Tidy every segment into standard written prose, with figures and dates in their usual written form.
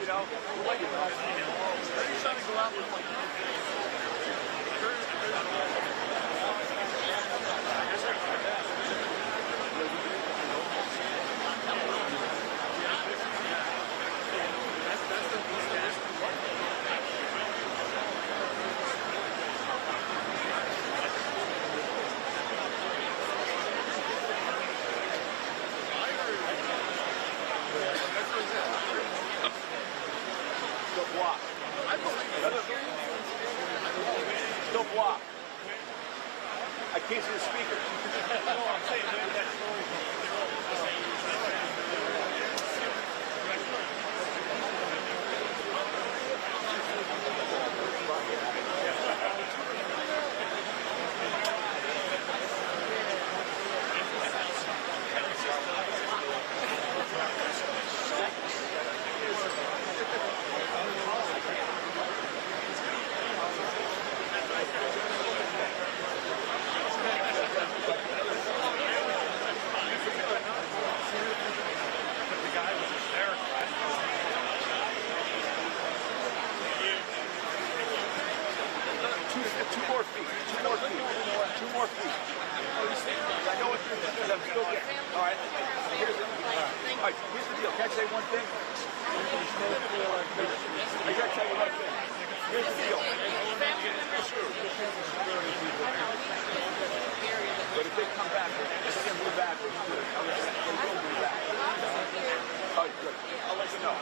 you know, we'll let you know. Every time you go out with like. Still blocked. I can't see the speaker. No, I'm saying that story. Two more feet. I know what you're doing. I'm still getting. All right. Here's the deal. Can I say one thing? I got to tell you one thing. Here's the deal. But if they come back, they're going to move back. They will move back. All right, good. I'll let you know.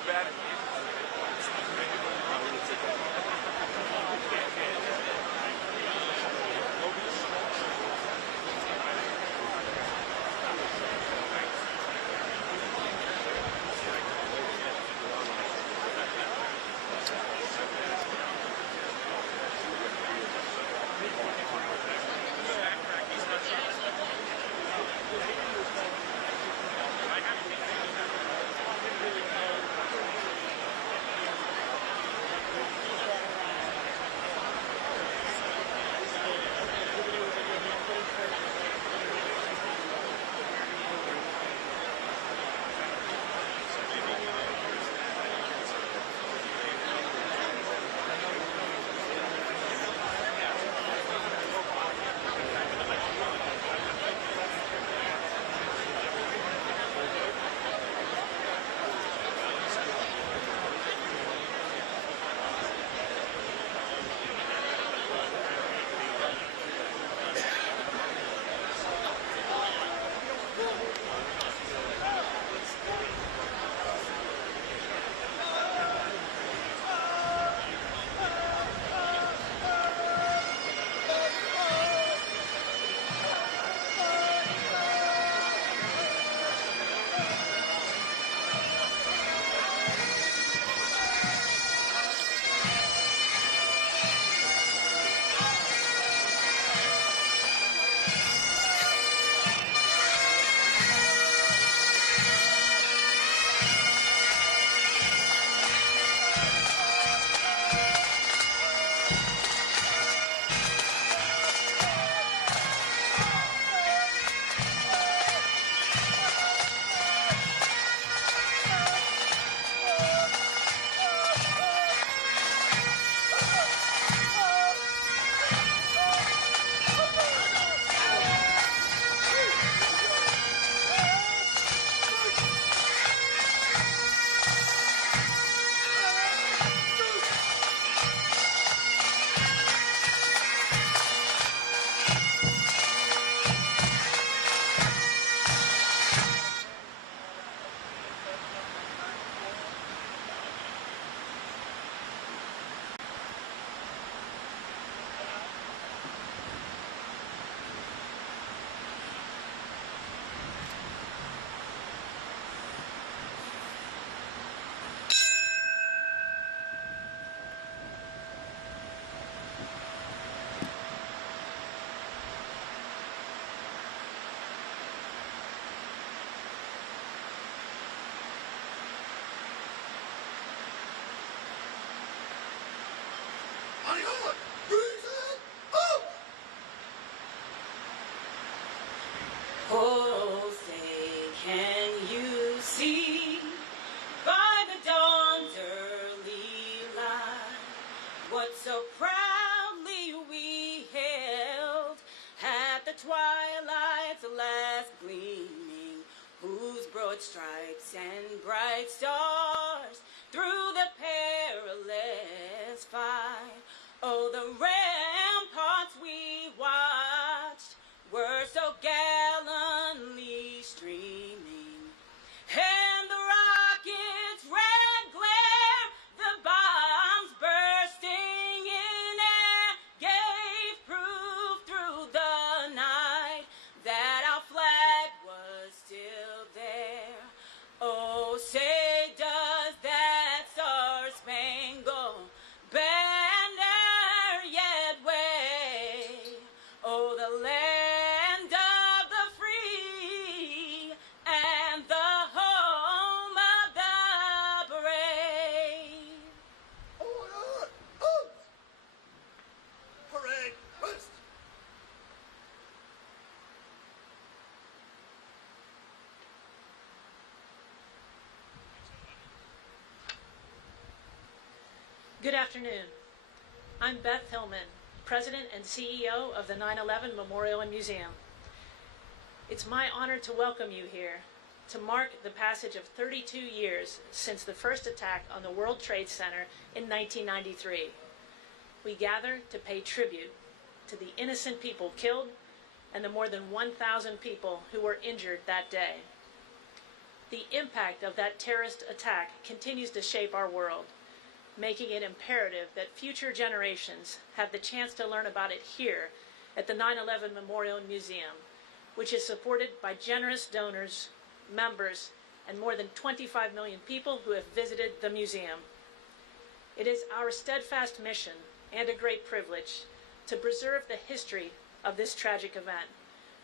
so bad. Oh, say, can you see by the dawn's early light what so proudly we hailed at the twilight's last gleaming, whose broad stripes and bright stars through the perilous fight, oh, the ramparts we watched were so gallantly streaming, and the rocket's red glare, the bombs bursting in air, gave proof through the night that our flag was still there. Oh, say does that star-spangled banner yet wave? Oh, the land of the free and the home of the brave. Order! Out! Parade west! Good afternoon. I'm Beth Hillman, President and CEO of the 9/11 Memorial and Museum. It's my honor to welcome you here to mark the passage of 32 years since the first attack on the World Trade Center in 1993. We gather to pay tribute to the innocent people killed and the more than 1,000 people who were injured that day. The impact of that terrorist attack continues to shape our world, making it imperative that future generations have the chance to learn about it here at the 9/11 Memorial and Museum, which is supported by generous donors, members, and more than 25 million people who have visited the museum. It is our steadfast mission and a great privilege to preserve the history of this tragic event,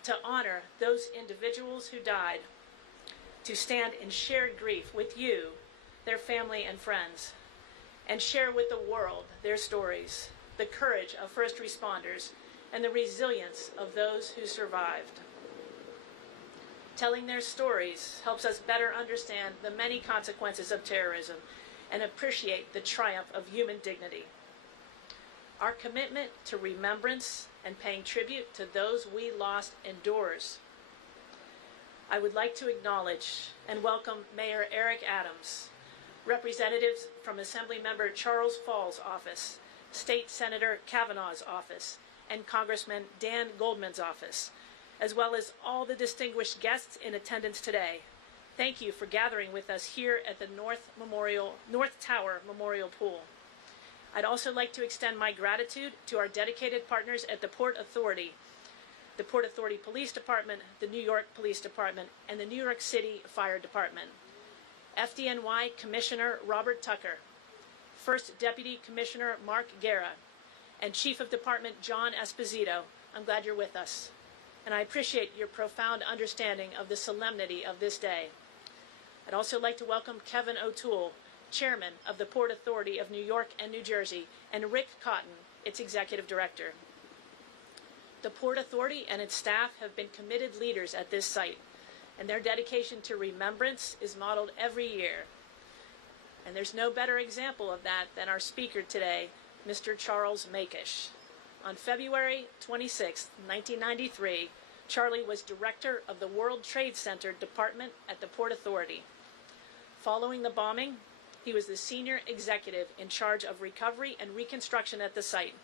to honor those individuals who died, to stand in shared grief with you, their family and friends, and share with the world their stories, the courage of first responders, and the resilience of those who survived. Telling their stories helps us better understand the many consequences of terrorism and appreciate the triumph of human dignity. Our commitment to remembrance and paying tribute to those we lost endures. I would like to acknowledge and welcome Mayor Eric Adams, representatives from Assemblymember Charles Fall's office, State Senator Kavanaugh's office, and Congressman Dan Goldman's office, as well as all the distinguished guests in attendance today. Thank you for gathering with us here at the North Tower Memorial Pool. I'd also like to extend my gratitude to our dedicated partners at the Port Authority Police Department, the New York Police Department, and the New York City Fire Department. FDNY Commissioner Robert Tucker, First Deputy Commissioner Mark Guerra, and Chief of Department John Esposito. I'm glad you're with us, and I appreciate your profound understanding of the solemnity of this day. I'd also like to welcome Kevin O'Toole, Chairman of the Port Authority of New York and New Jersey, and Rick Cotton, its Executive Director. The Port Authority and its staff have been committed leaders at this site, and their dedication to remembrance is modeled every year. And there's no better example of that than our speaker today, Mr. Charles Makish. On February 26, 1993, Charlie was director of the World Trade Center Department at the Port Authority. Following the bombing, he was the senior executive in charge of recovery and reconstruction at the site.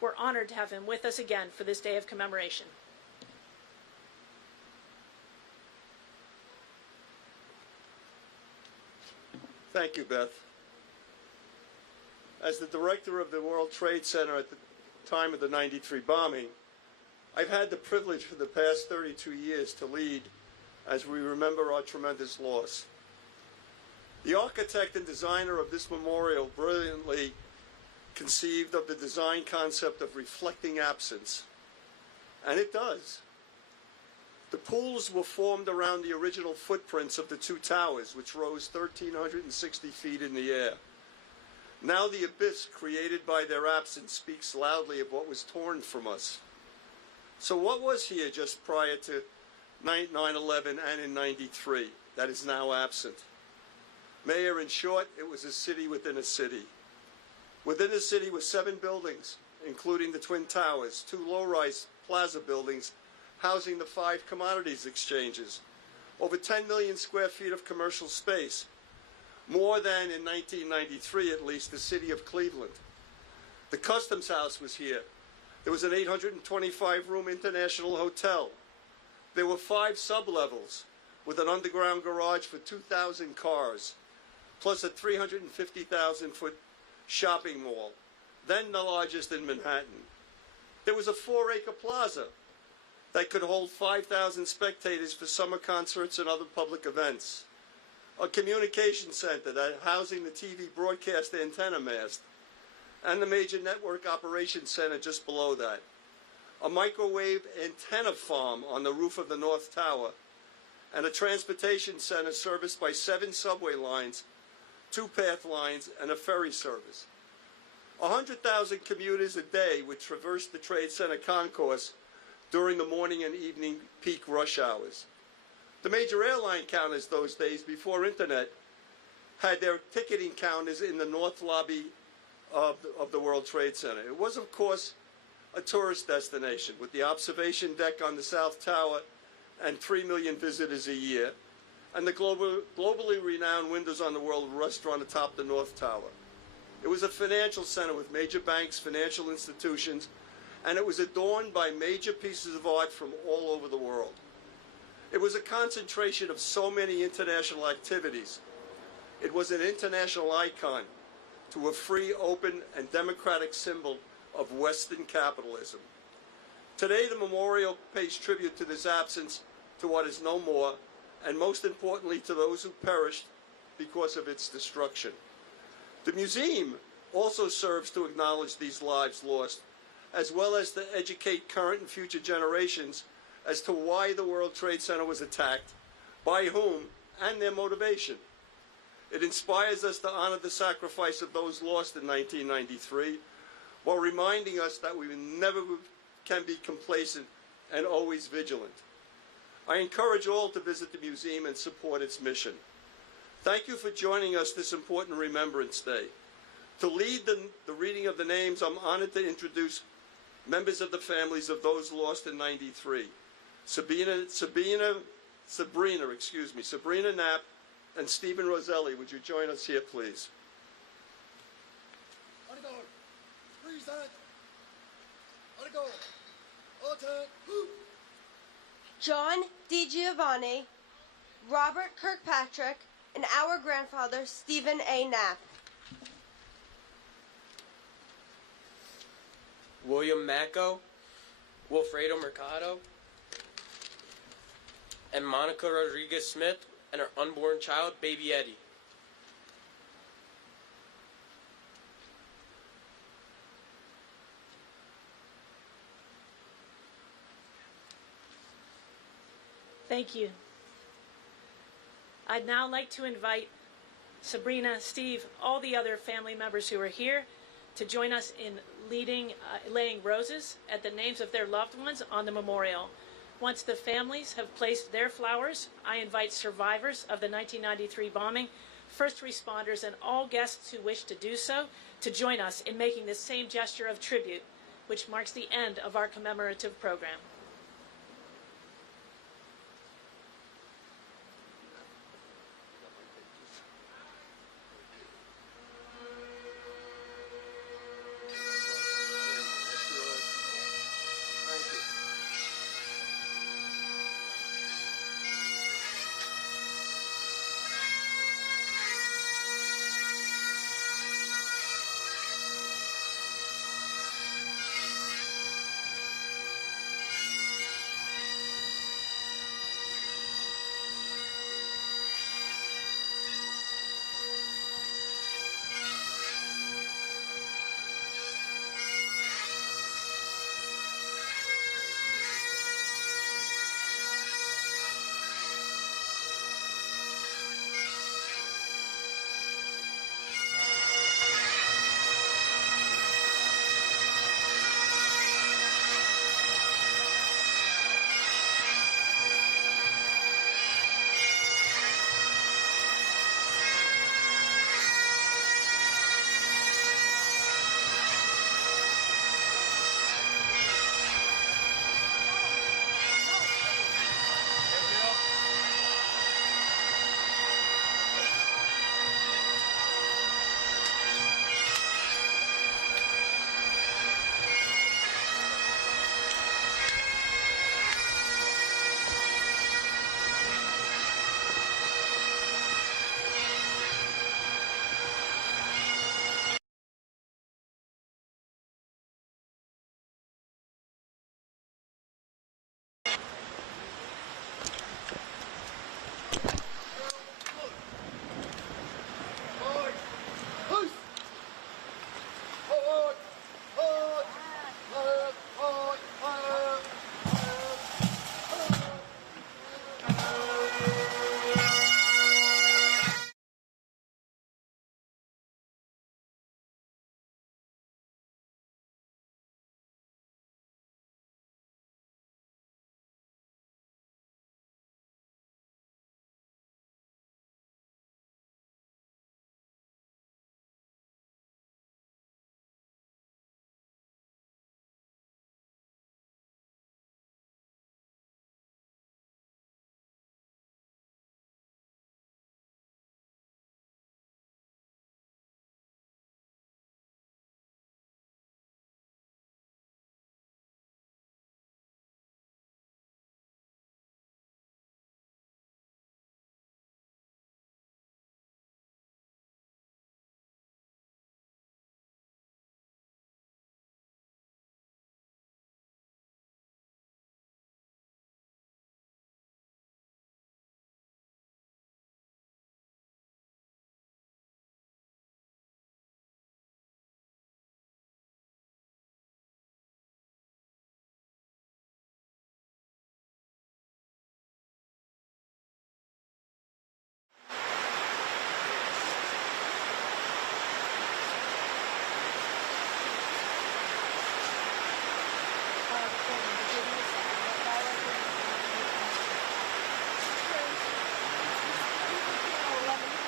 We're honored to have him with us again for this day of commemoration. Thank you, Beth. As the director of the World Trade Center at the time of the '93 bombing, I've had the privilege for the past 32 years to lead as we remember our tremendous loss. The architect and designer of this memorial brilliantly conceived of the design concept of reflecting absence, and it does. The pools were formed around the original footprints of the two towers, which rose 1,360 feet in the air. Now the abyss created by their absence speaks loudly of what was torn from us. So what was here just prior to 9/11 and in '93 that is now absent? Mayor, in short, it was a city within a city. Within the city were 7 buildings, including the Twin Towers, 2 low-rise plaza buildings housing the 5 commodities exchanges, over 10 million square feet of commercial space, more than in 1993 at least the city of Cleveland. The Customs House was here. There was an 825-room international hotel. There were 5 sublevels with an underground garage for 2,000 cars, plus a 350,000-foot shopping mall, then the largest in Manhattan. There was a 4-acre plaza that could hold 5,000 spectators for summer concerts and other public events, a communication center that housing the TV broadcast antenna mast, and the major network operations center just below that, a microwave antenna farm on the roof of the North Tower, and a transportation center serviced by 7 subway lines, 2 path lines, and a ferry service. 100,000 commuters a day would traverse the Trade Center concourse during the morning and evening peak rush hours. The major airline counters those days, before internet, had their ticketing counters in the north lobby of the World Trade Center. It was, of course, a tourist destination with the observation deck on the South Tower and 3 million visitors a year, and the globally renowned Windows on the World restaurant atop the North Tower. It was a financial center with major banks, financial institutions, and it was adorned by major pieces of art from all over the world. It was a concentration of so many international activities. It was an international icon to a free, open, and democratic symbol of Western capitalism. Today, the memorial pays tribute to this absence, to what is no more, and most importantly, to those who perished because of its destruction. The museum also serves to acknowledge these lives lost, as well as to educate current and future generations as to why the World Trade Center was attacked, by whom, and their motivation. It inspires us to honor the sacrifice of those lost in 1993, while reminding us that we never can be complacent and always vigilant. I encourage all to visit the museum and support its mission. Thank you for joining us this important Remembrance Day. To lead the reading of the names, I'm honored to introduce members of the families of those lost in '93. Sabrina Knapp and Stephen Roselli. Would you join us here, please? John D. Giovanni, Robert Kirkpatrick, and our grandfather, Stephen A. Knapp. William Macco, Wilfredo Mercado, and Monica Rodriguez Smith, and her unborn child, baby Eddie. Thank you. I'd now like to invite Sabrina, Steve, all the other family members who are here to join us in laying roses at the names of their loved ones on the memorial. Once the families have placed their flowers, I invite survivors of the 1993 bombing, first responders, and all guests who wish to do so to join us in making this same gesture of tribute, which marks the end of our commemorative program.